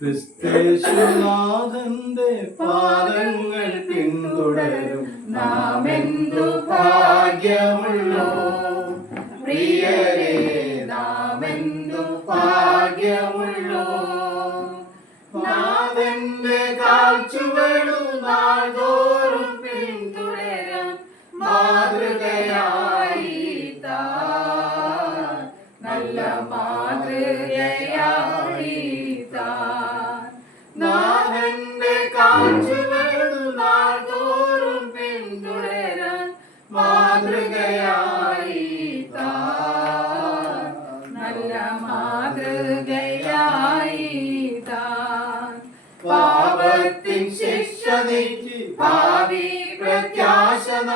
ക്രിസ്തേശുനാഥന്റെ പാദങ്ങൾ പിന്തുടരും. നാം എന്തു ഭാഗ്യമുള്ളോ? പ്രിയരെ നാം എന്തു ഭാഗ്യമുള്ളോ? നാഥന്റെ കാഴ്ചകളും നാൾതോറും പിന്തുടരും. മാതൃകയായി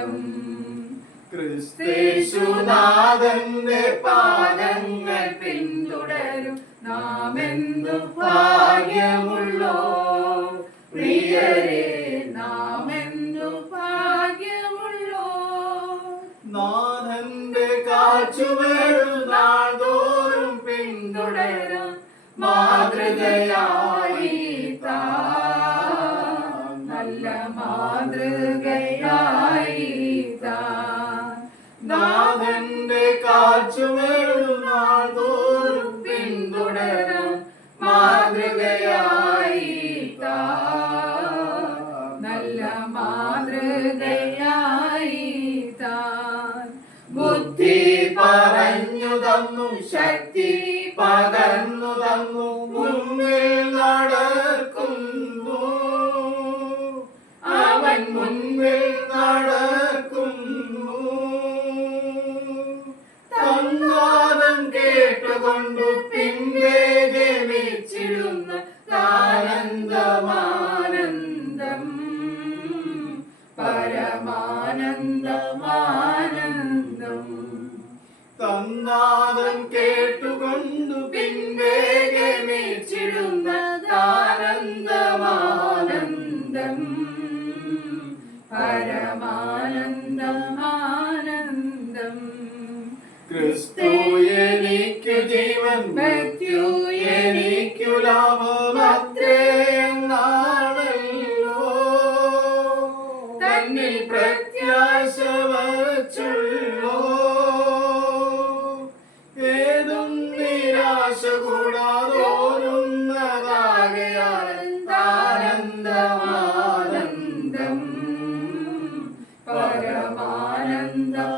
പരമാനന്ദമാനന്ദം ക്രിസ്തുനാഥന്റെ പാദങ്ങൾ പിന്തുടരും. നാം എന്തു ഭാഗ്യമുള്ളോ? പ്രിയരെ നാം എന്തു ഭാഗ്യമുള്ളോ? നാഥന്റെ കാഴ്ചവേടു നാൾതോറും തോറും പിന്തുടരും. താൻ നാൾതോറും പിന്തുടരാൻ മാതൃകയായി നല്ല മാതൃകയായി ബുദ്ധി പറഞ്ഞു ശക്തി പകർന്നു തന്നു മുന്നിൽ നടക്കുന്നു. അവൻ മുൻപിൽ നടക്കുന്നു ക്രിസ്തു എനിക്കു ജീവൻ മൃത്യു എനിക്കു ലാഭമത്രേ എന്നാണല്ലോ. തന്നിൽ പ്രത്യാശ വച്ചുള്ളോ ഏതും നിരാശ കൂടാതോരുന്നതാകയാൽ ആനന്ദമാനന്ദം പരമാനന്ദമാനന്ദം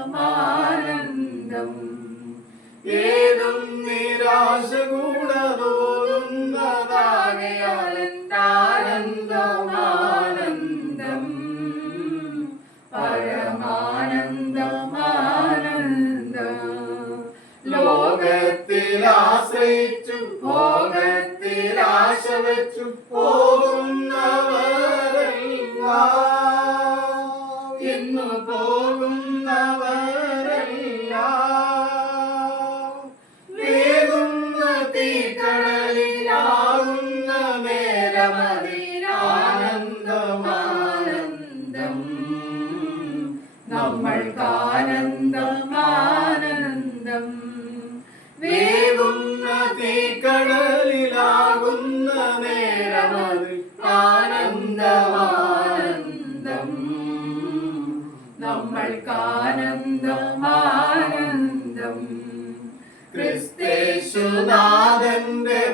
ആശ്രയിച്ചു ഭോഗത്തിൽ ആശ വെച്ചു പോകുന്നവരെല്ലാം നമ്മൾക്കാനന്ദമാനന്ദം ക്രിസ്തേശുനാഥന്റെ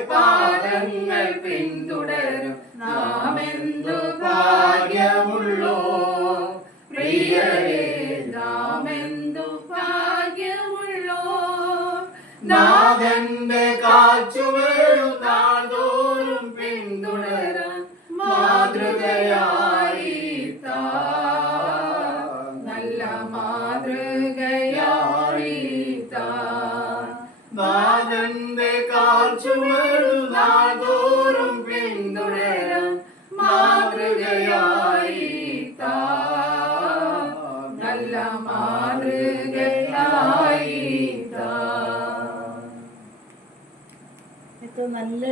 പാദങ്ങൾ പിന്തുടരും. നാം എന്തു ഭാഗ്യമുള്ളോ? പ്രിയരേ നാം എന്തു ഭാഗ്യമുള്ളോ? നാഥന്റെ കാച്ചുവേഴു നല്ല